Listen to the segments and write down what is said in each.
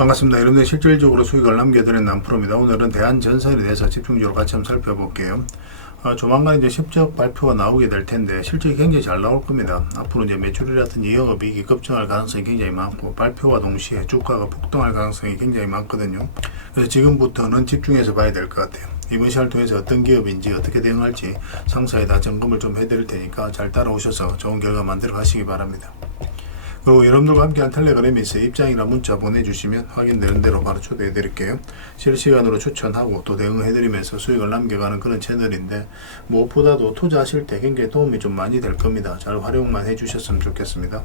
반갑습니다. 여러분들 실질적으로 수익을 남겨드린 남프로입니다. 오늘은 대한전선에 대해서 집중적으로 같이 한번 살펴볼게요. 어, 조만간 이제 실적 발표가 나오게 될 텐데 실적이 굉장히 잘 나올 겁니다. 앞으로 이제 매출이라든지 영업이익이 급증할 가능성이 굉장히 많고 발표와 동시에 주가가 폭등할 가능성이 굉장히 많거든요. 그래서 지금부터는 집중해서 봐야 될 것 같아요. 이번 시간을 통해서 어떤 기업인지 어떻게 대응할지 상사에 다 점검을 좀 해드릴 테니까 잘 따라오셔서 좋은 결과 만들어 가시기 바랍니다. 그리고 여러분들과 함께한 텔레그램에 있어 입장이나 문자 보내주시면 확인되는 대로 바로 초대해 드릴게요. 실시간으로 추천하고 또 대응해 드리면서 수익을 남겨가는 그런 채널인데 무엇보다도 투자하실 때 굉장히 도움이 좀 많이 될 겁니다. 잘 활용만 해 주셨으면 좋겠습니다.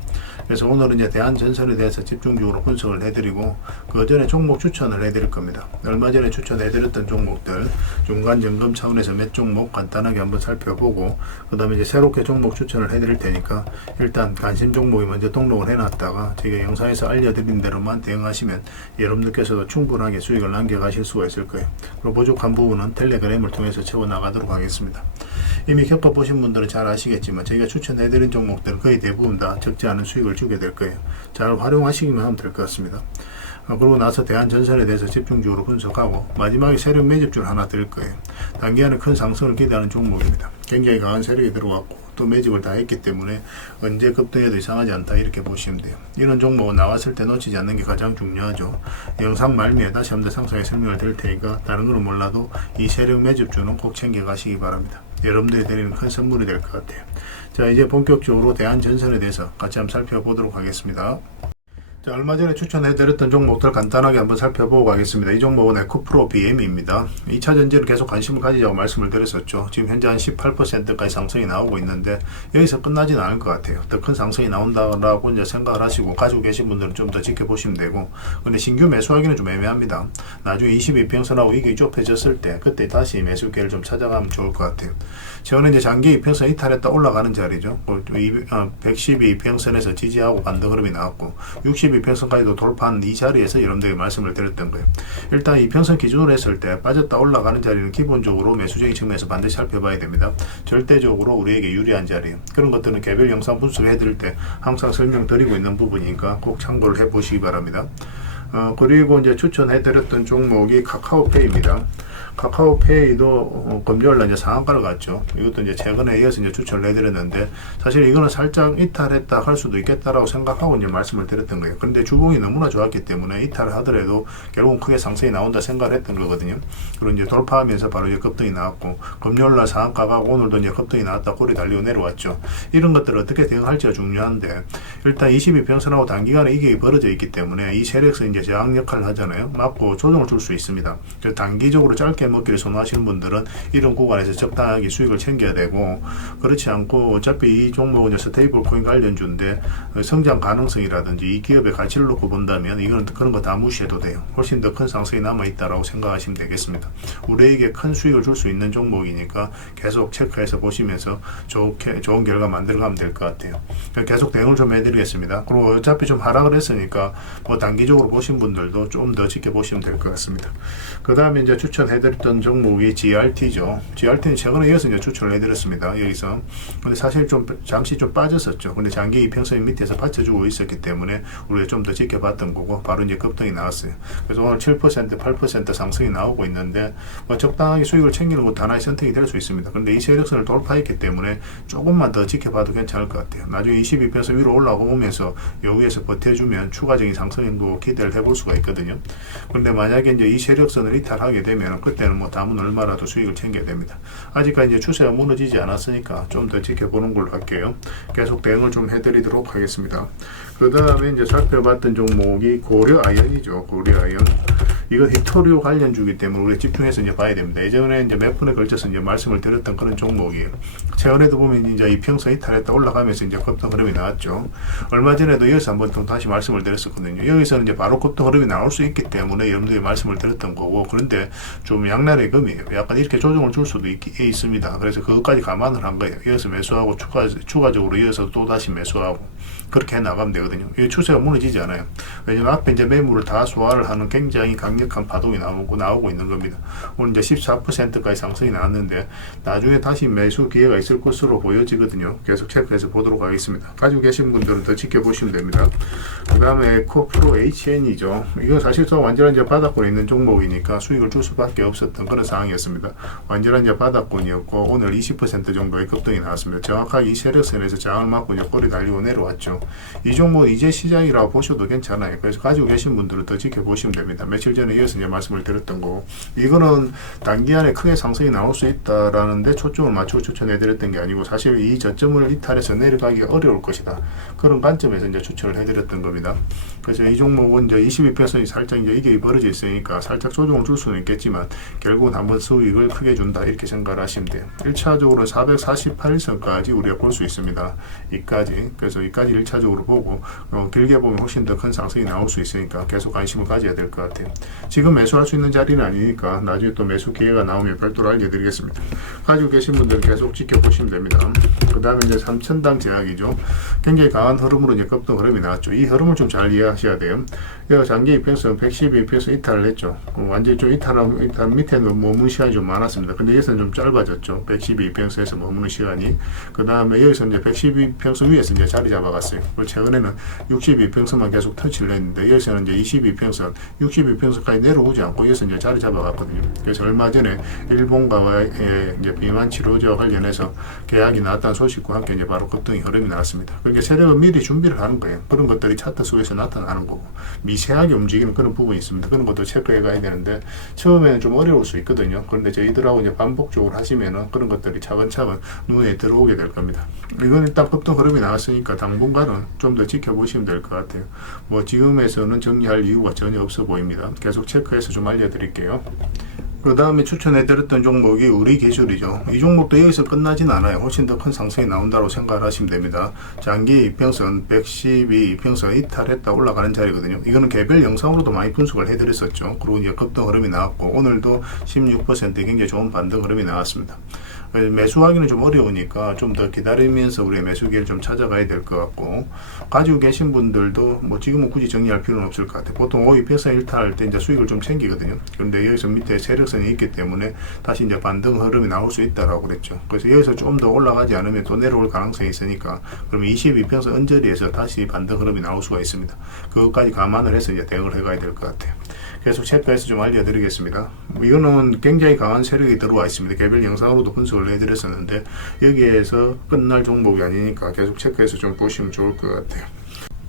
그래서 오늘은 이제 대한전선에 대해서 집중적으로 분석을 해드리고 그 전에 종목 추천을 해드릴 겁니다. 얼마 전에 추천해 드렸던 종목들 중간 점검 차원에서 몇 종목 간단하게 한번 살펴보고 그 다음에 이제 새롭게 종목 추천을 해드릴 테니까 일단 관심 종목이 먼저 등록을 해놨다가 제가 영상에서 알려드린 대로만 대응하시면 여러분들께서도 충분하게 수익을 남겨가실 수가 있을 거예요. 그리고 부족한 부분은 텔레그램을 통해서 채워나가도록 하겠습니다. 이미 겪어보신 분들은 잘 아시겠지만 저희가 추천해드린 종목들은 거의 대부분 다 적지 않은 수익을 주게 될 거예요. 잘 활용하시기만 하면 될 것 같습니다. 어, 그러고 나서 대한전선에 대해서 집중적으로 분석하고 마지막에 세력 매집줄 하나 드릴 거예요. 단기간에 큰 상승을 기대하는 종목입니다. 굉장히 강한 세력이 들어왔고 또 매집을 다 했기 때문에 언제 급등해도 이상하지 않다 이렇게 보시면 돼요. 이런 종목은 나왔을 때 놓치지 않는 게 가장 중요하죠. 영상 말미에 다시 한번 상세하게 설명을 드릴 테니까 다른 거는 몰라도 이 세력 매집주는 꼭 챙겨 가시기 바랍니다. 여러분들이 드리는 큰 선물이 될 것 같아요. 자 이제 본격적으로 대한 전선에 대해서 같이 한번 살펴보도록 하겠습니다. 자, 얼마 전에 추천해드렸던 종목들 간단하게 한번 살펴보고 가겠습니다. 이 종목은 에코프로 BM입니다. 2차 전지를 계속 관심을 가지자고 말씀을 드렸었죠. 지금 현재 한 18%까지 상승이 나오고 있는데 여기서 끝나지는 않을 것 같아요. 더 큰 상승이 나온다라고 이제 생각을 하시고 가지고 계신 분들은 좀 더 지켜보시면 되고 근데 신규 매수하기는 좀 애매합니다. 나중에 22평선하고 이게 좁혀졌을 때 그때 다시 매수 기회를 좀 찾아가면 좋을 것 같아요. 최근에 이제 장기 이평선 이탈했다 올라가는 자리죠. 112평선에서 지지하고 반등 흐름이 나왔고 62평선까지도 돌파한 이 자리에서 여러분들에게 말씀을 드렸던 거예요. 일단 이평선 기준으로 했을 때 빠졌다 올라가는 자리는 기본적으로 매수적인 측면에서 반드시 살펴봐야 됩니다. 절대적으로 우리에게 유리한 자리예요. 그런 것들은 개별 영상 분석을 해드릴 때 항상 설명드리고 있는 부분이니까 꼭 참고를 해보시기 바랍니다. 어, 그리고 이제 추천해드렸던 종목이 카카오페이입니다. 카카오페이도 어, 금요일 날 이제 상한가를 갔죠. 이것도 이제 최근에 이어서 이제 추천을 해드렸는데 사실 이거는 살짝 이탈했다 할 수도 있겠다라고 생각하고 이제 말씀을 드렸던 거예요. 그런데 주봉이 너무나 좋았기 때문에 이탈을 하더라도 결국은 크게 상승이 나온다 생각을 했던 거거든요. 그리고 이제 돌파하면서 바로 이제 급등이 나왔고 금요일 날 상한가가 오늘도 이제 급등이 나왔다 꼬리 달리고 내려왔죠. 이런 것들을 어떻게 대응할지가 중요한데 일단 22평선하고 단기간에 이게 벌어져 있기 때문에 이 세력에서 이제 저항 역할을 하잖아요. 맞고 조정을 줄 수 있습니다. 단기적으로 짧게 먹기를 선호하시는 분들은 이런 구간에서 적당하게 수익을 챙겨야 되고 그렇지 않고 어차피 이 종목은 스테이블 코인 관련주인데 성장 가능성이라든지 이 기업의 가치를 놓고 본다면 이거는 그런 거 다 무시해도 돼요. 훨씬 더 큰 상승이 남아 있다라고 생각하시면 되겠습니다. 우리에게 큰 수익을 줄 수 있는 종목이니까 계속 체크해서 보시면서 좋게 좋은 결과 만들어가면 될 것 같아요. 계속 대응을 좀 해드리겠습니다. 그리고 어차피 좀 하락을 했으니까 뭐 단기적으로 보신 분들도 좀 더 지켜보시면 될 것 같습니다. 그 다음에 이제 추천해드 렸던 종목이 GRT죠. GRT는 최근에 이어서 이제 추천을 해드렸습니다. 여기서. 근데 사실 좀 잠시 좀 빠졌었죠. 근데 장기 이평선 밑에서 받쳐주고 있었기 때문에 우리가 좀 더 지켜봤던 거고 바로 이제 급등이 나왔어요. 그래서 오늘 7% 8% 상승이 나오고 있는데 뭐 적당하게 수익을 챙기는 것도 하나의 선택이 될 수 있습니다. 그런데 이 세력선을 돌파했기 때문에 조금만 더 지켜봐도 괜찮을 것 같아요. 나중에 22평선 위로 올라오면서 여기에서 버텨주면 추가적인 상승도 기대를 해볼 수가 있거든요. 그런데 만약에 이제 이 세력선을 이탈하게 되면 그때 는뭐 담은 얼마라도 수익을 챙겨야 됩니다. 아직까지 이제 추세가 무너지지 않았으니까 좀 더 지켜보는 걸로 할게요. 계속 대응을 좀 해드리도록 하겠습니다. 그 다음에 이제 살펴봤던 종목이 고려 아연이죠. 고려 아연. 이거 히토리오 관련주기 때문에 우리가 집중해서 이제 봐야 됩니다. 예전에 이제 몇 분에 걸쳐서 이제 말씀을 드렸던 그런 종목이에요. 최근에도 보면 이제 이평선 이탈했다 올라가면서 이제 급등 흐름이 나왔죠. 얼마 전에도 여기서 한번 또 다시 말씀을 드렸었거든요. 여기서는 이제 바로 급등 흐름이 나올 수 있기 때문에 여러분들이 말씀을 드렸던 거고 그런데 좀 양날의 금이에요. 약간 이렇게 조정을 줄 수도 있, 있습니다. 그래서 그것까지 감안을 한 거예요. 이어서 매수하고 추가, 추가적으로 이어서 또 다시 매수하고 그렇게 해 나가면 되거든요. 이 추세가 무너지지 않아요. 왜냐면 앞에 이제 매물을 다 소화를 하는 굉장히 강력한 파동이 나오고 나오고 있는 겁니다. 오늘 이제 14%까지 상승이 나왔는데 나중에 다시 매수 기회가 있을 것으로 보여지거든요. 계속 체크해서 보도록 하겠습니다. 가지고 계신 분들은 더 지켜보시면 됩니다. 그 다음에 에코프로 HN이죠. 이건 사실상 완전한 이제 바닥권에 있는 종목이니까 수익을 줄 수밖에 없었던 그런 상황이었습니다. 완전한 이제 바닥권이었고 오늘 20% 정도의 급등이 나왔습니다. 정확하게 이 세력선에서 저항을 맞고 이제 꼬리 달리고 내려왔죠. 이 종목은 이제 시작이라고 보셔도 괜찮아요. 그래서 가지고 계신 분들은 더 지켜보시면 됩니다. 며칠 전에 이어서 이제 말씀을 드렸던 거고 이거는 단기간에 크게 상승이 나올 수 있다라는데 초점을 맞추고 추천해드렸던 게 아니고 사실 이 저점을 이탈해서 내려가기가 어려울 것이다. 그런 관점에서 이제 추천을 해드렸던 겁니다. 그래서 이 종목은 이제 22%이 살짝 이제 이게 벌어져 있으니까 살짝 조정을 줄 수는 있겠지만 결국은 한번 수익을 크게 준다 이렇게 생각을 하시면 돼요. 1차적으로 448선까지 우리가 볼 수 있습니다. 이까지 그래서 이까지 1차적으로 보고 어, 길게 보면 훨씬 더 큰 상승이 나올 수 있으니까 계속 관심을 가져야 될 것 같아요. 지금 매수할 수 있는 자리는 아니니까 나중에 또 매수 기회가 나오면 별도로 알려드리겠습니다. 가지고 계신 분들은 계속 지켜보시면 됩니다. 그 다음에 이제 3천당 제약이죠. 굉장히 강한 흐름으로 이제 급등 흐름이 나왔죠. 이 흐름을 좀 잘 이해하 셔야 돼요. 여기가 장기 입평선 112입평선 이탈을 했죠. 어, 완전히 좀 이탈하고 이탈 밑에는 머무는 시간이 좀 많았습니다. 근데 여기서는 좀 짧아졌죠. 112입평선에서 머무는 시간이. 그 다음에 여기서 이제 112평선 위에서 이제 자리 잡아갔어요. 그리고 최근에는 62평선만 계속 터치를 했는데 여기서는 이제 22평선, 62평선까지 내려오지 않고 여기서 이제 자리 잡아갔거든요. 그래서 얼마 전에 일본과의 이제 비만 치료제와 관련해서 계약이 나왔다는 소식과 함께 이제 바로 급등이 흐름이 나왔습니다. 그러니까 세력은 미리 준비를 하는 거예요. 그런 것들이 차트 속에서 나타나 는 거고 미세하게 움직이는 그런 부분이 있습니다. 그런 것도 체크해 가야 되는데 처음에는 좀 어려울 수 있거든요. 그런데 저희들하고 이제 반복적으로 하시면은 그런 것들이 차근차근 눈에 들어오게 될 겁니다. 이건 일단 급등 흐름이 나왔으니까 당분간은 좀 더 지켜보시면 될 것 같아요. 뭐 지금에서는 정리할 이유가 전혀 없어 보입니다. 계속 체크해서 좀 알려드릴게요. 그 다음에 추천해드렸던 종목이 우리 기술이죠. 이 종목도 여기서 끝나진 않아요. 훨씬 더 큰 상승이 나온다고 생각을 하시면 됩니다. 장기 이평선 112 이평선 이탈했다 올라가는 자리거든요. 이거는 개별 영상으로도 많이 분석을 해드렸었죠. 그리고 이제 급등 흐름이 나왔고 오늘도 16% 굉장히 좋은 반등 흐름이 나왔습니다. 매수하기는 좀 어려우니까 좀 더 기다리면서 우리의 매수기를 좀 찾아가야 될 것 같고 가지고 계신 분들도 뭐 지금은 굳이 정리할 필요는 없을 것 같아요. 보통 5, 2평선 일탈할 때 이제 수익을 좀 챙기거든요. 그런데 여기서 밑에 세력선이 있기 때문에 다시 이제 반등 흐름이 나올 수 있다라고 그랬죠. 그래서 여기서 좀 더 올라가지 않으면 또 내려올 가능성이 있으니까 그러면 22평선 언저리에서 다시 반등 흐름이 나올 수가 있습니다. 그것까지 감안을 해서 이제 대응을 해가야 될 것 같아요. 계속 체크해서 좀 알려드리겠습니다. 이거는 굉장히 강한 세력이 들어와 있습니다. 개별 영상으로도 분석을 해드렸었는데 여기에서 끝날 종목이 아니니까 계속 체크해서 좀 보시면 좋을 것 같아요.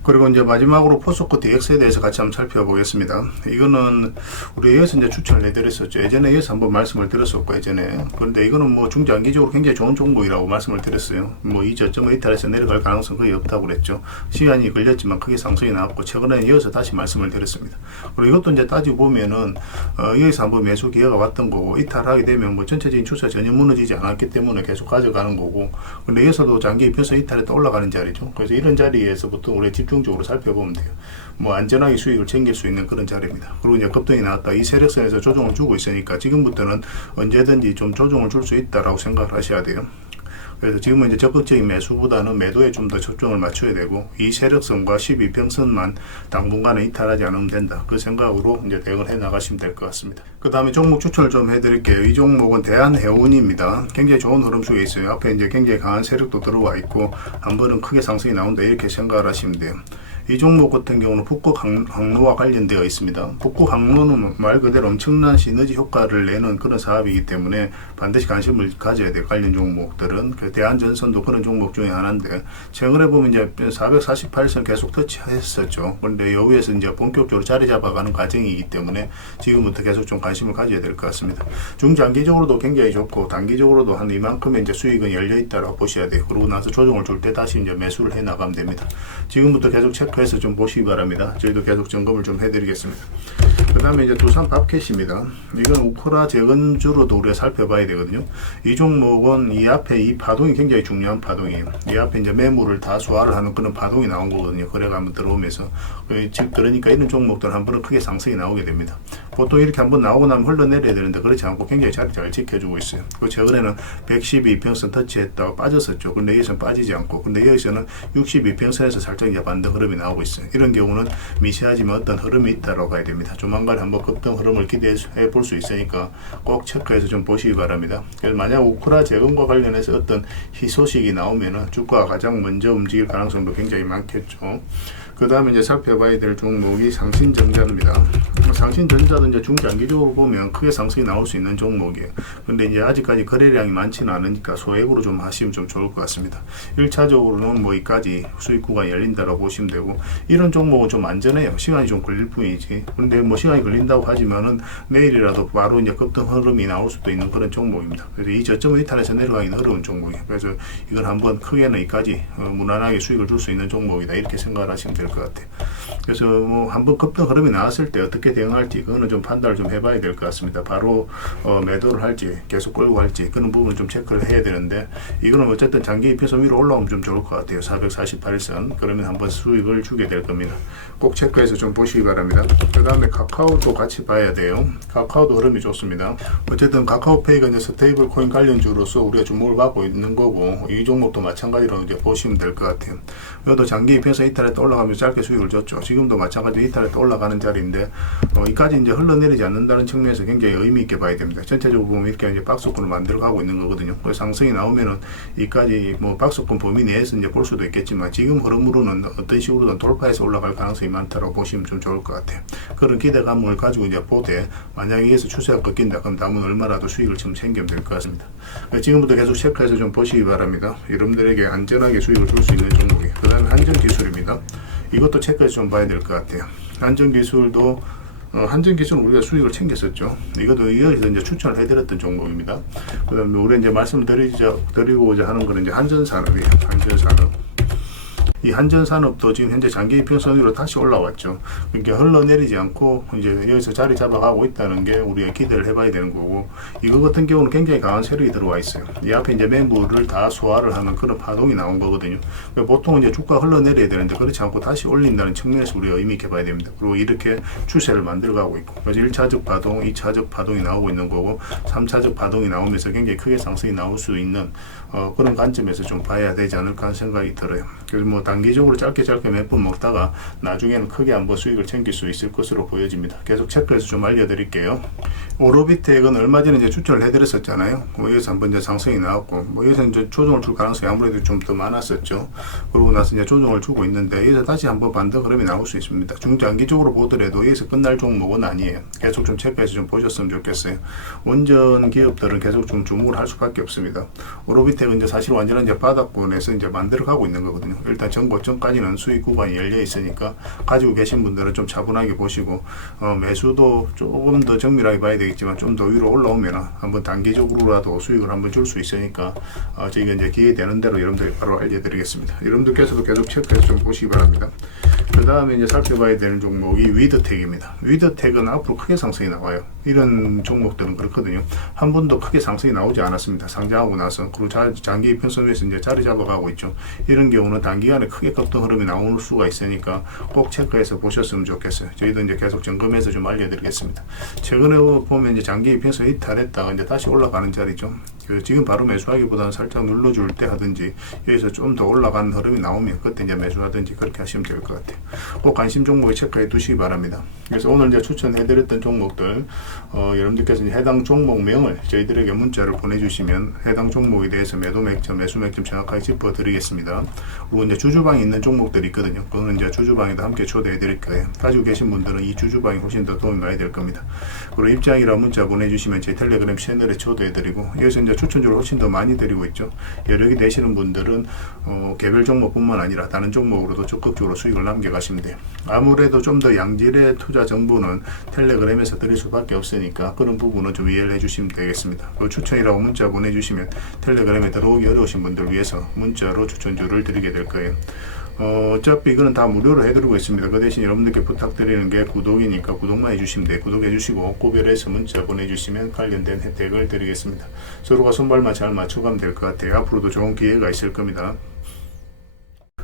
그리고 이제 마지막으로 포스코 DX에 대해서 같이 한번 살펴보겠습니다. 이거는 우리 여기서 이제 추천을 해드렸었죠. 예전에 여기서 한번 말씀을 드렸었고, 예전에. 그런데 이거는 뭐 중장기적으로 굉장히 좋은 종목이라고 말씀을 드렸어요. 뭐 이 저점을 이탈해서 내려갈 가능성 거의 없다고 그랬죠. 시간이 걸렸지만 크게 상승이 나왔고, 최근에 이어서 다시 말씀을 드렸습니다. 그리고 이것도 이제 따지고 보면은, 어, 여기서 한번 매수 기회가 왔던 거고, 이탈하게 되면 뭐 전체적인 추세 전혀 무너지지 않았기 때문에 계속 가져가는 거고, 근데 여기서도 장기 입혀서 이탈했다 올라가는 자리죠. 그래서 이런 자리에서부터 우리 집중 집중적으로 살펴보면 돼요. 뭐 안전하게 수익을 챙길 수 있는 그런 자리입니다. 그리고 이제 급등이 나왔다. 이 세력선에서 조정을 주고 있으니까 지금부터는 언제든지 좀 조정을 줄 수 있다라고 생각을 하셔야 돼요. 그래서 지금은 이제 적극적인 매수보다는 매도에 좀 더 초점을 맞춰야 되고 이 세력선과 12평선만 당분간은 이탈하지 않으면 된다. 그 생각으로 이제 대응을 해 나가시면 될 것 같습니다. 그 다음에 종목 추천을 좀 해드릴게요. 이 종목은 대한해운입니다. 굉장히 좋은 흐름 속에 있어요. 앞에 이제 굉장히 강한 세력도 들어와 있고 한 번은 크게 상승이 나온다 이렇게 생각을 하시면 돼요. 이 종목 같은 경우는 북극 항로와 관련되어 있습니다. 북극 항로는 말 그대로 엄청난 시너지 효과를 내는 그런 사업이기 때문에 반드시 관심을 가져야 돼요. 관련 종목들은 그 대한전선도 그런 종목 중에 하나인데 최근에 보면 이제 448선 계속 터치했었죠. 그런데 여기에서 이제 본격적으로 자리 잡아가는 과정이기 때문에 지금부터 계속 좀 관심을 가져야 될 것 같습니다. 중장기적으로도 굉장히 좋고 단기적으로도 한 이만큼의 이제 수익은 열려 있다라고 보셔야 돼요. 그러고 나서 조정을 줄 때 다시 이제 매수를 해 나가면 됩니다. 지금부터 계속 체크 체크해서 좀 보시기 바랍니다. 저희도 계속 점검을 좀 해드리겠습니다. 그 다음에 이제 두산 밥캣입니다. 이건 우크라 재건주로도 우리가 살펴봐야 되거든요. 이 종목은 이 앞에 이 파동이 굉장히 중요한 파동이에요. 이 앞에 이제 매물을 다 소화를 하는 그런 파동이 나온 거거든요. 거래가 한번 들어오면서. 그러니까 이런 종목들 한 번은 크게 상승이 나오게 됩니다. 보통 이렇게 한번 나오고 나면 흘러내려야 되는데 그렇지 않고 굉장히 자리 잘 지켜주고 있어요. 그 최근에는 112평선 터치했다가 빠졌었죠. 근데 여기서는 빠지지 않고. 근데 여기서는 62평선에서 살짝 이제 반등 흐름이 나오고 있어요. 이런 경우는 미세하지만 어떤 흐름이 있다고 봐야 됩니다. 조만간 한번 급등 흐름을 기대해 볼 수 있으니까 꼭 체크해서 좀 보시기 바랍니다. 그래서 만약 우크라 재건과 관련해서 어떤 희소식이 나오면은 주가가 가장 먼저 움직일 가능성도 굉장히 많겠죠. 그 다음에 이제 살펴봐야 될 종목이 상신전자입니다. 상신전자도 이제 중장기적으로 보면 크게 상승이 나올 수 있는 종목이에요. 근데 이제 아직까지 거래량이 많지는 않으니까 소액으로 좀 하시면 좀 좋을 것 같습니다. 1차적으로는 뭐 이까지 수익 구간이 열린다고 보시면 되고 이런 종목은 좀 안전해요. 시간이 좀 걸릴 뿐이지. 근데 뭐 시간이 걸린다고 하지만은 내일이라도 바로 이제 급등 흐름이 나올 수도 있는 그런 종목입니다. 그래서 이 저점을 이탈해서 내려가기는 어려운 종목이에요. 그래서 이걸 한번 크게는 이까지 어, 무난하게 수익을 줄 수 있는 종목이다 이렇게 생각을 하시면 될 것 같아요. 그래서 뭐 한번 급등 흐름이 나왔을 때 어떻게 대응할지 그거는 좀 판단을 좀 해봐야 될 것 같습니다. 바로 어, 매도를 할지 계속 끌고 갈지 그런 부분을 좀 체크를 해야 되는데 이거는 어쨌든 장기 입혀서 위로 올라오면 좀 좋을 것 같아요. 448선 그러면 한번 수익을 주게 될 겁니다. 꼭 체크해서 좀 보시기 바랍니다. 그 다음에 카카오도 같이 봐야 돼요. 카카오도 흐름이 좋습니다. 어쨌든 카카오페이가 이제 스테이블 코인 관련주로서 우리가 주목을 받고 있는 거고 이 종목도 마찬가지로 이제 보시면 될 것 같아요. 이것도 장기 입혀서 이탈했다 올라가면서 짧게 수익을 줬죠. 지금도 마찬가지로 이탈했다 올라가는 자리인데 어, 이까지 이제 흘러내리지 않는다는 측면에서 굉장히 의미 있게 봐야 됩니다. 전체적으로 보면 이렇게 이제 박스권을 만들어 가고 있는 거거든요. 그 상승이 나오면은 이까지 뭐 박스권 범위 내에서 이제 볼 수도 있겠지만 지금 흐름으로는 어떤 식으로든 돌파해서 올라갈 가능성이 많다고 보시면 좀 좋을 것 같아요. 그런 기대감을 가지고 이제 보되 만약에 여기서 추세가 꺾인다 그럼 남은 얼마라도 수익을 좀 챙기면 될 것 같습니다. 그러니까 지금부터 계속 체크해서 좀 보시기 바랍니다. 여러분들에게 안전하게 수익을 줄 수 있는 종목이. 그 다음에 한전 기술입니다. 이것도 체크해서 좀 봐야 될 것 같아요. 한전기술도 어, 한전기술은 우리가 수익을 챙겼었죠. 이것도 여기서 이제 추천을 해드렸던 종목입니다. 그 다음에 우리 이제 말씀을 드리자, 드리고자 하는 거는 이제 한전산업이에요. 한전산업. 이 한전산업도 지금 현재 장기 이평선으로 다시 올라왔죠. 그러니까 흘러내리지 않고 이제 여기서 자리 잡아가고 있다는 게 우리가 기대를 해봐야 되는 거고 이거 같은 경우는 굉장히 강한 세력이 들어와 있어요. 이 앞에 이제 매물을 다 소화를 하는 그런 파동이 나온 거거든요. 그러니까 보통 이제 주가 흘러내려야 되는데 그렇지 않고 다시 올린다는 측면에서 우리가 의미 있게 봐야 됩니다. 그리고 이렇게 추세를 만들어가고 있고 그래서 1차적 파동, 2차적 파동이 나오고 있는 거고 3차적 파동이 나오면서 굉장히 크게 상승이 나올 수 있는 어, 그런 관점에서 좀 봐야 되지 않을까 하는 생각이 들어요. 그래서 뭐 단기적으로 짧게 짧게 몇 번 먹다가 나중에는 크게 한번 수익을 챙길 수 있을 것으로 보여집니다. 계속 체크해서 좀 알려드릴게요. 오로비텍은 얼마 전에 이제 추천을 해드렸었잖아요. 뭐 여기서 한번 이제 상승이 나왔고, 뭐 여기서 이제 조정을 줄 가능성이 아무래도 좀 더 많았었죠. 그러고 나서 이제 조정을 주고 있는데 여기서 다시 한번 반등 흐름이 나올 수 있습니다. 중장기적으로 보더라도 여기서 끝날 종목은 아니에요. 계속 좀 체크해서 좀 보셨으면 좋겠어요. 원전 기업들은 계속 좀 주목을 할 수밖에 없습니다. 오로비텍은 이제 사실 완전한 이제 바닥권에서 이제 만들어 가고 있는 거거든요. 일단 정 고점까지는 수익 구간이 열려 있으니까 가지고 계신 분들은 좀 차분하게 보시고 어, 매수도 조금 더 정밀하게 봐야 되겠지만 좀 더 위로 올라오면 한번 단기적으로라도 수익을 한번 줄 수 있으니까 어, 저희가 이제 기회 되는 대로 여러분들 바로 알려드리겠습니다. 여러분들께서도 계속 체크해서 좀 보시기 바랍니다. 그 다음에 이제 살펴봐야 되는 종목이 위드텍입니다. 위드텍은 앞으로 크게 상승이 나와요. 이런 종목들은 그렇거든요. 한 번도 크게 상승이 나오지 않았습니다. 상장하고 나서 그리고 자, 장기 위에서 이제 자리 잡아가고 있죠. 이런 경우는 단기간에 크게 급등 흐름이 나올 수가 있으니까 꼭 체크해서 보셨으면 좋겠어요. 저희도 이제 계속 점검해서 좀 알려드리겠습니다. 최근에 보면 이제 장기 이평선 이탈했다가 이제 다시 올라가는 자리죠. 그 지금 바로 매수하기보다는 살짝 눌러줄 때 하든지 여기서 좀 더 올라가는 흐름이 나오면 그때 이제 매수하든지 그렇게 하시면 될 것 같아요. 꼭 관심 종목에 체크해 두시기 바랍니다. 그래서 오늘 이제 추천해드렸던 종목들 어, 여러분들께서 이제 해당 종목명을 저희들에게 문자를 보내주시면 해당 종목에 대해서 매도 맥점, 매수 맥점 정확하게 짚어드리겠습니다. 그리고 이제 주주방에 있는 종목들이 있거든요. 그거는 이제 주주방에도 함께 초대해드릴 거예요. 가지고 계신 분들은 이 주주방이 훨씬 더 도움이 많이 될 겁니다. 그리고 입장이라 문자 보내주시면 제 텔레그램 채널에 초대해드리고 여기서 이제 추천주를 훨씬 더 많이 드리고 있죠. 여력이 되시는 분들은 어, 개별 종목뿐만 아니라 다른 종목으로도 적극적으로 수익을 남겨가시면 돼요. 아무래도 좀 더 양질의 투자 정보는 텔레그램에서 드릴 수밖에 없으니까 그런 부분은 좀 이해를 해주시면 되겠습니다. 그 추천이라고 문자 보내주시면 텔레그램에 들어오기 어려우신 분들 위해서 문자로 추천주를 드리게 될 거예요. 어, 어차피 이거는 다 무료로 해드리고 있습니다. 그 대신 여러분들께 부탁드리는 게 구독이니까 구독만 해주시면 돼요. 구독해주시고 고별해서 문자 보내주시면 관련된 혜택을 드리겠습니다. 서로가 손발만 잘 맞춰가면 될 것 같아요. 앞으로도 좋은 기회가 있을 겁니다.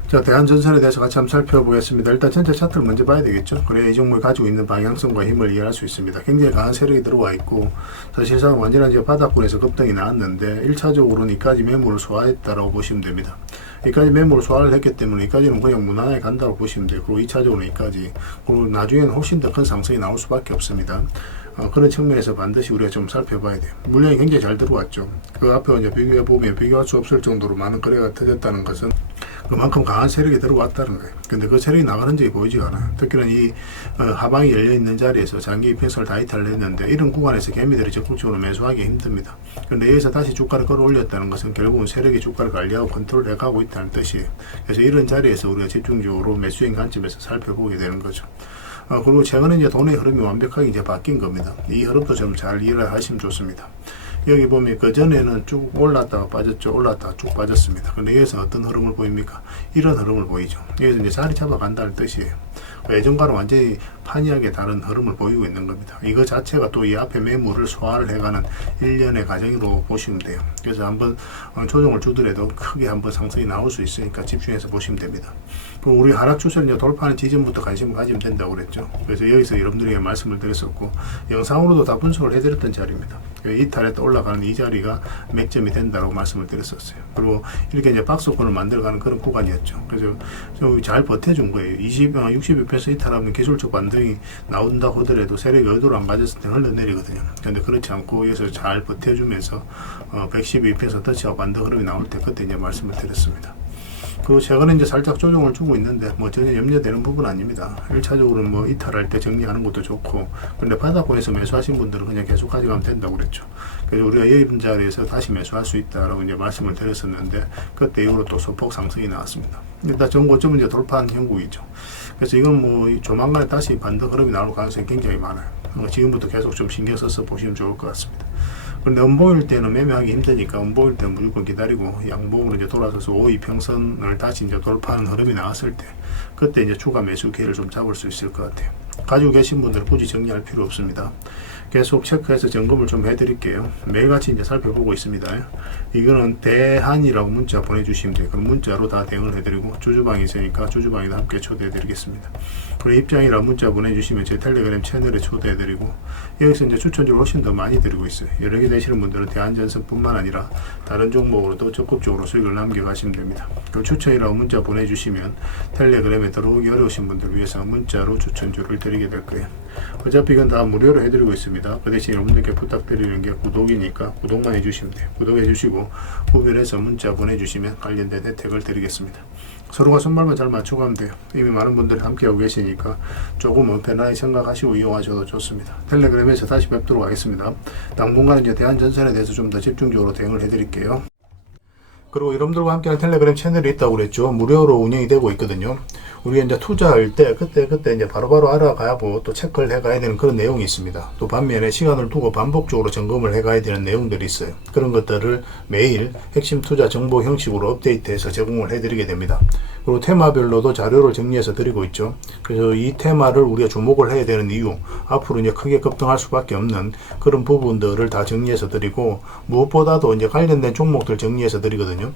자, 대한전선에 대해서 같이 한번 살펴보겠습니다. 일단 전체 차트를 먼저 봐야 되겠죠. 그래야 이 종목이 가지고 있는 방향성과 힘을 이해할 수 있습니다. 굉장히 강한 세력이 들어와 있고, 사실상 완전한 이제 바닥권에서 급등이 나왔는데, 1차적으로는 이까지 매물을 소화했다라고 보시면 됩니다. 이까지 매물을 소화를 했기 때문에 이까지는 그냥 무난하게 간다고 보시면 돼요. 그리고 2차적으로는 이까지. 그리고 나중에는 훨씬 더 큰 상승이 나올 수밖에 없습니다. 어, 그런 측면에서 반드시 우리가 좀 살펴봐야 돼요. 물량이 굉장히 잘 들어왔죠. 그 앞에 이제 비교해 보면 비교할 수 없을 정도로 많은 거래가 터졌다는 것은 그만큼 강한 세력이 들어왔다는 거예요. 근데 그 세력이 나가는 적이 보이지가 않아요. 특히나 이 어, 하방이 열려 있는 자리에서 장기 평선을 다 이탈을 했는데 이런 구간에서 개미들이 적극적으로 매수하기 힘듭니다. 그런데 여기서 다시 주가를 끌어올렸다는 것은 결국은 세력이 주가를 관리하고 컨트롤해 가고 있다는 뜻이에요. 그래서 이런 자리에서 우리가 집중적으로 매수인 관점에서 살펴보게 되는 거죠. 어, 그리고 최근에 이제 돈의 흐름이 완벽하게 이제 바뀐 겁니다. 이 흐름도 좀 잘 이해를 하시면 좋습니다. 여기 보면 그 전에는 쭉 올랐다가 빠졌죠. 올랐다가 쭉 빠졌습니다. 근데 여기서 어떤 흐름을 보입니까? 이런 흐름을 보이죠. 여기서 이제 자리 잡아간다는 뜻이에요. 예전과는 완전히 판이하게 다른 흐름을 보이고 있는 겁니다. 이거 자체가 또 이 앞에 매물을 소화를 해가는 일련의 과정으로 보시면 돼요. 그래서 한번 어, 조정을 주더라도 크게 한번 상승이 나올 수 있으니까 집중해서 보시면 됩니다. 그리고 우리 하락 추세를 이제 돌파하는 지점부터 관심을 가지면 된다고 그랬죠. 그래서 여기서 여러분들에게 말씀을 드렸었고 영상으로도 다 분석을 해드렸던 자리입니다. 이탈했다 올라가는 이 자리가 맥점이 된다고 말씀을 드렸었어요. 그리고 이렇게 이제 박스권을 만들어가는 그런 구간이었죠. 그래서 좀 잘 버텨준 거예요. 20, 60%에서 이탈하면 기술적 반등이 나온다 하더라도 세력이 의도로 안 맞았을 때 흘러내리거든요. 근데 그렇지 않고 여기서 잘 버텨주면서 어, 112%에서 터치하고 반등 흐름이 나올 때 그때 이제 말씀을 드렸습니다. 그 최근에 이제 살짝 조정을 주고 있는데 뭐 전혀 염려되는 부분 아닙니다. 1차적으로는 뭐 이탈할 때 정리하는 것도 좋고 근데 바닥권에서 매수하신 분들은 그냥 계속 가져가면 된다고 그랬죠. 그래서 우리가 여기 자리에서 다시 매수할 수 있다라고 이제 말씀을 드렸었는데 그때 이후로 또 소폭 상승이 나왔습니다. 일단 전고점은 이제 돌파한 형국이죠. 그래서 이건 뭐 조만간에 다시 반등 흐름이 나올 가능성이 굉장히 많아요. 어, 지금부터 계속 좀 신경 써서 보시면 좋을 것 같습니다. 그런데 음봉일 때는 매매하기 힘드니까 음봉일 때는 무조건 기다리고 양봉으로 이제 돌아서서 5, 2평선을 다시 이제 돌파하는 흐름이 나왔을 때 그때 이제 추가 매수 기회를 좀 잡을 수 있을 것 같아요. 가지고 계신 분들은 굳이 정리할 필요 없습니다. 계속 체크해서 점검을 좀 해드릴게요. 매일같이 이제 살펴보고 있습니다. 이거는 대한이라고 문자 보내주시면 돼요. 그럼 문자로 다 대응을 해드리고 주주방이 있으니까 주주방에도 함께 초대해드리겠습니다. 그리고 입장이라 문자 보내주시면 제 텔레그램 채널에 초대해드리고 여기서 이제 추천주를 훨씬 더 많이 드리고 있어요. 여러 개 되시는 분들은 대한전선뿐만 아니라 다른 종목으로도 적극적으로 수익을 남겨가시면 됩니다. 그 추천이라고 문자 보내주시면 텔레그램에 들어오기 어려우신 분들 위해서 문자로 추천주를 드리게 될 거예요. 어차피 이건 다 무료로 해드리고 있습니다. 그 대신 여러분들께 부탁드리는 게 구독이니까 구독만 해주시면 돼요. 구독해 주시고 구별해서 문자 보내주시면 관련된 혜택을 드리겠습니다. 서로가 손발만 잘 맞춰가면 돼요. 이미 많은 분들이 함께하고 계시니까 조금은 편하게 생각하시고 이용하셔도 좋습니다. 텔레그램에서 다시 뵙도록 하겠습니다. 당분간 이제 대한전선에 대해서 좀 더 집중적으로 대응을 해드릴게요. 그리고 여러분들과 함께하는 텔레그램 채널이 있다고 그랬죠. 무료로 운영이 되고 있거든요. 우리가 이제 투자할 때 그때 그때 이제 바로 바로 알아가고 또 체크를 해가야 되는 그런 내용이 있습니다. 또 반면에 시간을 두고 반복적으로 점검을 해가야 되는 내용들이 있어요. 그런 것들을 매일 핵심 투자 정보 형식으로 업데이트해서 제공을 해드리게 됩니다. 그리고 테마별로도 자료를 정리해서 드리고 있죠. 그래서 이 테마를 우리가 주목을 해야 되는 이유, 앞으로 이제 크게 급등할 수밖에 없는 그런 부분들을 다 정리해서 드리고 무엇보다도 이제 관련된 종목들 정리해서 드리거든요.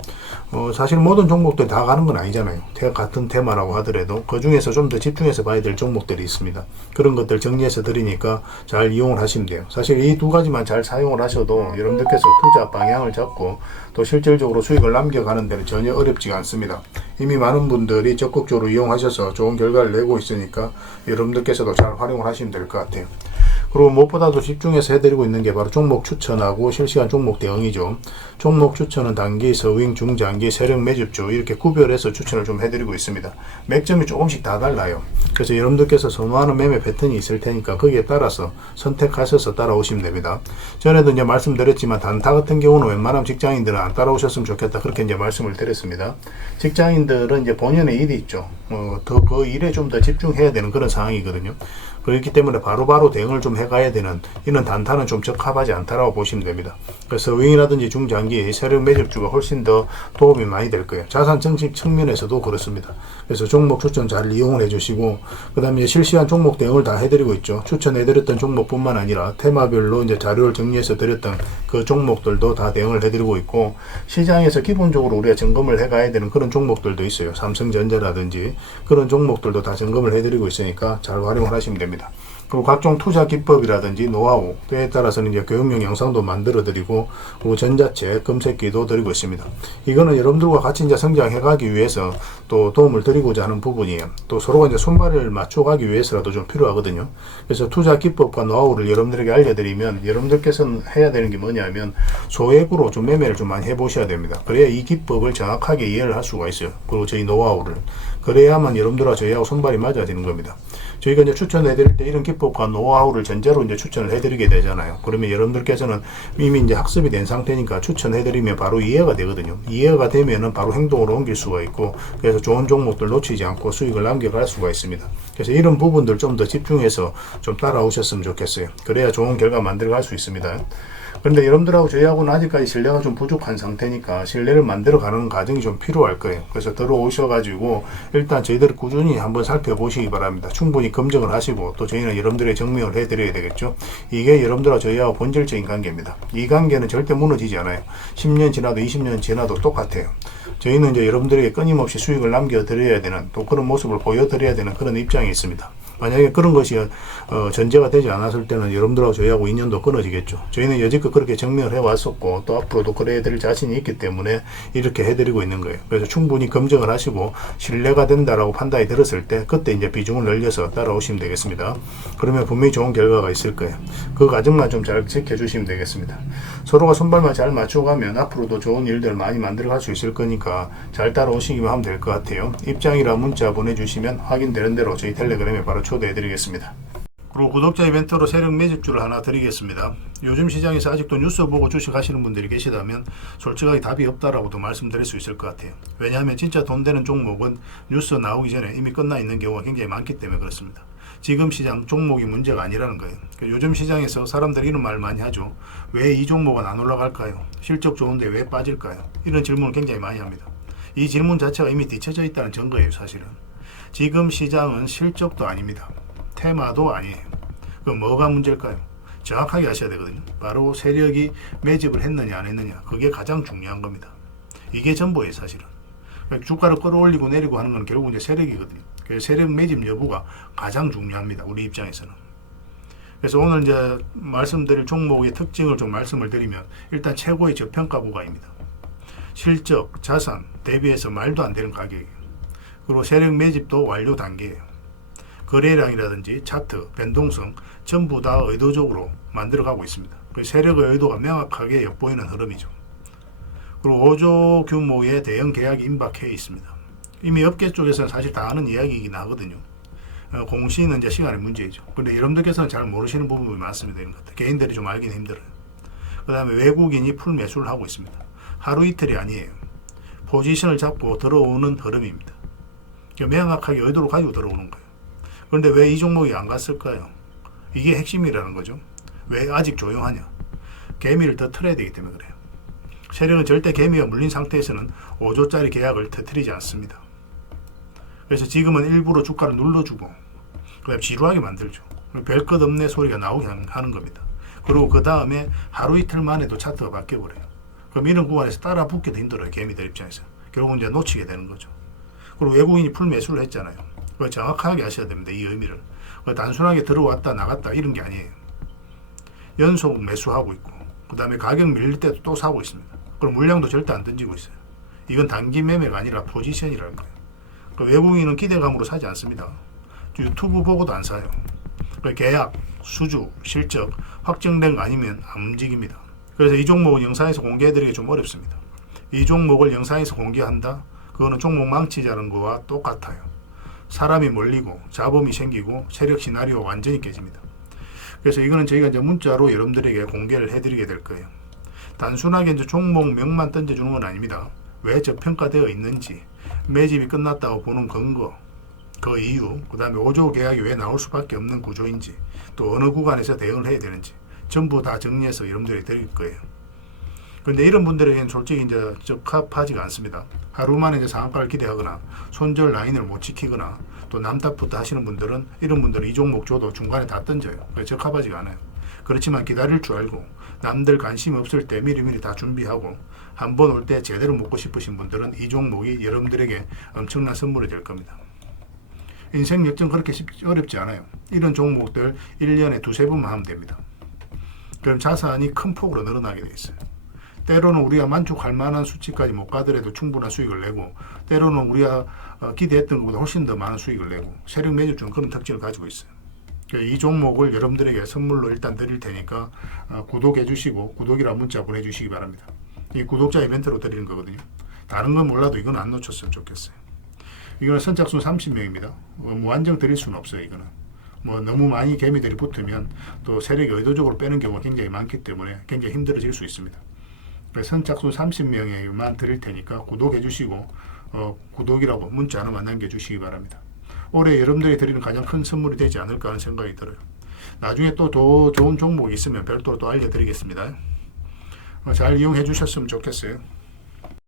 어, 사실 모든 종목들 다 가는 건 아니잖아요. 테, 같은 테마라고 하더라도 그 중에서 좀 더 집중해서 봐야 될 종목들이 있습니다. 그런 것들 정리해서 드리니까 잘 이용을 하시면 돼요. 사실 이 두 가지만 잘 사용을 하셔도 여러분들께서 투자 방향을 잡고 또 실질적으로 수익을 남겨가는 데는 전혀 어렵지가 않습니다. 이미 많은 분들이 적극적으로 이용하셔서 좋은 결과를 내고 있으니까 여러분들께서도 잘 활용을 하시면 될 것 같아요. 그리고 무엇보다도 집중해서 해드리고 있는 게 바로 종목 추천하고 실시간 종목 대응이죠. 종목 추천은 단기, 서윙, 중장기, 세력 매집주 이렇게 구별해서 추천을 좀 해드리고 있습니다. 맥점이 조금씩 다 달라요. 그래서 여러분들께서 선호하는 매매 패턴이 있을 테니까 거기에 따라서 선택하셔서 따라오시면 됩니다. 전에도 이제 말씀드렸지만 단타 같은 경우는 웬만하면 직장인들은 안 따라오셨으면 좋겠다 그렇게 이제 말씀을 드렸습니다. 직장인들은 이제 본연의 일이 있죠. 어, 더그 일에 좀 더 집중해야 되는 그런 상황이거든요. 그렇기 때문에 바로 바로 대응을 좀 해가야 되는 이런 단타는 좀 적합하지 않다라고 보시면 됩니다. 그래서 외인이라든지 중장기 세력 매집주가 훨씬 더 도움이 많이 될 거예요. 자산 정책 측면에서도 그렇습니다. 그래서 종목 추천 잘 이용을 해주시고 그 다음에 실시간 종목 대응을 다 해드리고 있죠. 추천해드렸던 종목뿐만 아니라 테마별로 이제 자료를 정리해서 드렸던 그 종목들도 다 대응을 해드리고 있고 시장에서 기본적으로 우리가 점검을 해가야 되는 그런 종목들도 있어요. 삼성전자라든지 그런 종목들도 다 점검을 해드리고 있으니까 잘 활용을 하시면 됩니다. 그리고 각종 투자 기법이라든지 노하우, 때에 따라서는 이제 교육용 영상도 만들어 드리고, 그리고 전자책, 검색기도 드리고 있습니다. 이거는 여러분들과 같이 이제 성장해 가기 위해서 또 도움을 드리고자 하는 부분이에요. 또 서로가 이제 손발을 맞춰 가기 위해서라도 좀 필요하거든요. 그래서 투자 기법과 노하우를 여러분들에게 알려드리면 여러분들께서는 해야 되는 게 뭐냐면 소액으로 좀 매매를 좀 많이 해 보셔야 됩니다. 그래야 이 기법을 정확하게 이해를 할 수가 있어요. 그리고 저희 노하우를. 그래야만 여러분들과 저희하고 손발이 맞아지는 겁니다. 저희가 이제 추천해드릴 때 이런 기법과 노하우를 전제로 이제 추천을 해드리게 되잖아요. 그러면 여러분들께서는 이미 이제 학습이 된 상태니까 추천해드리면 바로 이해가 되거든요. 이해가 되면은 바로 행동으로 옮길 수가 있고 그래서 좋은 종목들 놓치지 않고 수익을 남겨갈 수가 있습니다. 그래서 이런 부분들 좀 더 집중해서 좀 따라오셨으면 좋겠어요. 그래야 좋은 결과 만들어갈 수 있습니다. 그런데 여러분들하고 저희하고는 아직까지 신뢰가 좀 부족한 상태니까 신뢰를 만들어 가는 과정이 좀 필요할 거예요. 그래서 들어오셔가지고 일단 저희들을 꾸준히 한번 살펴보시기 바랍니다. 충분히 검증을 하시고 또 저희는 여러분들의 증명을 해드려야 되겠죠. 이게 여러분들과 저희하고 본질적인 관계입니다. 이 관계는 절대 무너지지 않아요. 10년 지나도 20년 지나도 똑같아요. 저희는 이제 여러분들에게 끊임없이 수익을 남겨드려야 되는 또 그런 모습을 보여드려야 되는 그런 입장이 있습니다. 만약에 그런 것이 어, 전제가 되지 않았을 때는 여러분들하고 저희하고 인연도 끊어지겠죠. 저희는 여지껏 그렇게 정리를 해왔었고 또 앞으로도 그래야 될 자신이 있기 때문에 이렇게 해드리고 있는 거예요. 그래서 충분히 검증을 하시고 신뢰가 된다라고 판단이 들었을 때 그때 이제 비중을 늘려서 따라오시면 되겠습니다. 그러면 분명히 좋은 결과가 있을 거예요. 그 과정만 좀 잘 지켜주시면 되겠습니다. 서로가 손발만 잘 맞춰가면 앞으로도 좋은 일들 많이 만들어갈 수 있을 거니까 잘 따라오시기만 하면 될 것 같아요. 입장이라 문자 보내주시면 확인되는 대로 저희 텔레그램에 바로 초대해 드리겠습니다. 그리고 구독자 이벤트로 세력 매집주를 하나 드리겠습니다. 요즘 시장에서 아직도 뉴스 보고 주식하시는 분들이 계시다면 솔직하게 답이 없다라고도 말씀드릴 수 있을 것 같아요. 왜냐하면 진짜 돈 되는 종목은 뉴스 나오기 전에 이미 끝나 있는 경우가 굉장히 많기 때문에 그렇습니다. 지금 시장 종목이 문제가 아니라는 거예요. 그러니까 요즘 시장에서 사람들이 이런 말 많이 하죠. 왜 이 종목은 안 올라갈까요? 실적 좋은데 왜 빠질까요? 이런 질문을 굉장히 많이 합니다. 이 질문 자체가 이미 뒤쳐져 있다는 증거예요, 사실은. 지금 시장은 실적도 아닙니다. 테마도 아니에요. 그 뭐가 문제일까요? 정확하게 아셔야 되거든요. 바로 세력이 매집을 했느냐 안 했느냐 그게 가장 중요한 겁니다. 이게 전부예요 사실은. 그러니까 주가를 끌어올리고 내리고 하는 건 결국 이제 세력이거든요. 그래서 세력 매집 여부가 가장 중요합니다. 우리 입장에서는. 그래서 오늘 이제 말씀드릴 종목의 특징을 좀 말씀을 드리면 일단 최고의 저평가 구간입니다. 실적, 자산 대비해서 말도 안 되는 가격이에요. 그리고 세력 매집도 완료 단계예요. 거래량이라든지 차트, 변동성 전부 다 의도적으로 만들어가고 있습니다. 그 세력의 의도가 명확하게 엿보이는 흐름이죠. 그리고 5조 규모의 대형 계약이 임박해 있습니다. 이미 업계 쪽에서는 사실 다 아는 이야기이긴 하거든요. 어, 공시는 이제 시간의 문제이죠. 근데 여러분들께서는 잘 모르시는 부분이 많습니다. 이런 것들. 개인들이 좀 알긴 힘들어요. 그 다음에 외국인이 풀 매수를 하고 있습니다. 하루 이틀이 아니에요. 포지션을 잡고 들어오는 흐름입니다. 명확하게 의도를 가지고 들어오는 거예요. 그런데 왜 이 종목이 안 갔을까요? 이게 핵심이라는 거죠. 왜 아직 조용하냐? 개미를 더 틀어야 되기 때문에 그래요. 세력은 절대 개미가 물린 상태에서는 5조짜리 계약을 터뜨리지 않습니다. 그래서 지금은 일부러 주가를 눌러주고 그다음 지루하게 만들죠. 별것 없네 소리가 나오게 하는 겁니다. 그리고 그 다음에 하루 이틀 만에도 차트가 바뀌어버려요. 그럼 이런 구간에서 따라 붙기도 힘들어요. 개미들 입장에서. 결국 이제 놓치게 되는 거죠. 그리고 외국인이 풀 매수를 했잖아요. 그걸 정확하게 아셔야 됩니다. 이 의미를. 단순하게 들어왔다 나갔다 이런 게 아니에요. 연속 매수하고 있고 그 다음에 가격 밀릴 때도 또 사고 있습니다. 그럼 물량도 절대 안 던지고 있어요. 이건 단기 매매가 아니라 포지션이라는 거예요. 그 외국인은 기대감으로 사지 않습니다. 유튜브 보고도 안 사요. 그 계약, 수주, 실적 확정된 거 아니면 안 움직입니다. 그래서 이 종목은 영상에서 공개해드리기 좀 어렵습니다. 이 종목을 영상에서 공개한다? 그거는 종목 망치자는 거와 똑같아요. 사람이 몰리고 자범이 생기고 세력 시나리오가 완전히 깨집니다. 그래서 이거는 저희가 이제 문자로 여러분들에게 공개를 해드리게 될 거예요. 단순하게 이제 종목명만 던져주는 건 아닙니다. 왜 저평가되어 있는지, 매집이 끝났다고 보는 근거, 그 이유, 그 다음에 5조 계약이 왜 나올 수밖에 없는 구조인지, 또 어느 구간에서 대응을 해야 되는지, 전부 다 정리해서 여러분들이 드릴 거예요. 근데 이런 분들에게는 솔직히 이제 적합하지가 않습니다. 하루 만에 이제 상한가를 기대하거나 손절 라인을 못 지키거나 또 남탓부터 하시는 분들은 이런 분들은 이 종목 줘도 중간에 다 던져요. 적합하지가 않아요. 그렇지만 기다릴 줄 알고 남들 관심 없을 때 미리미리 다 준비하고 한 번 올 때 제대로 먹고 싶으신 분들은 이 종목이 여러분들에게 엄청난 선물이 될 겁니다. 인생 역전 그렇게 쉽, 어렵지 않아요. 이런 종목들 1년에 두세 번만 하면 됩니다. 그럼 자산이 큰 폭으로 늘어나게 돼 있어요. 때로는 우리가 만족할 만한 수치까지 못 가더라도 충분한 수익을 내고 때로는 우리가 어, 기대했던 것보다 훨씬 더 많은 수익을 내고 세력 매집주는 그런 특징을 가지고 있어요. 이 종목을 여러분들에게 선물로 일단 드릴 테니까 어, 구독해 주시고 구독이라 문자 보내주시기 바랍니다. 이 구독자 이벤트로 드리는 거거든요. 다른 건 몰라도 이건 안 놓쳤으면 좋겠어요. 이거는 선착순 30명입니다. 뭐 완전 드릴 수는 없어요. 이거는 뭐 너무 많이 개미들이 붙으면 또 세력이 의도적으로 빼는 경우가 굉장히 많기 때문에 굉장히 힘들어질 수 있습니다. 선착순 30명에만 드릴 테니까 구독해 주시고 어, 구독이라고 문자 하나만 남겨주시기 바랍니다. 올해 여러분들이 드리는 가장 큰 선물이 되지 않을까 하는 생각이 들어요. 나중에 또 더 좋은 종목이 있으면 별도로 또 알려드리겠습니다. 어, 잘 이용해 주셨으면 좋겠어요.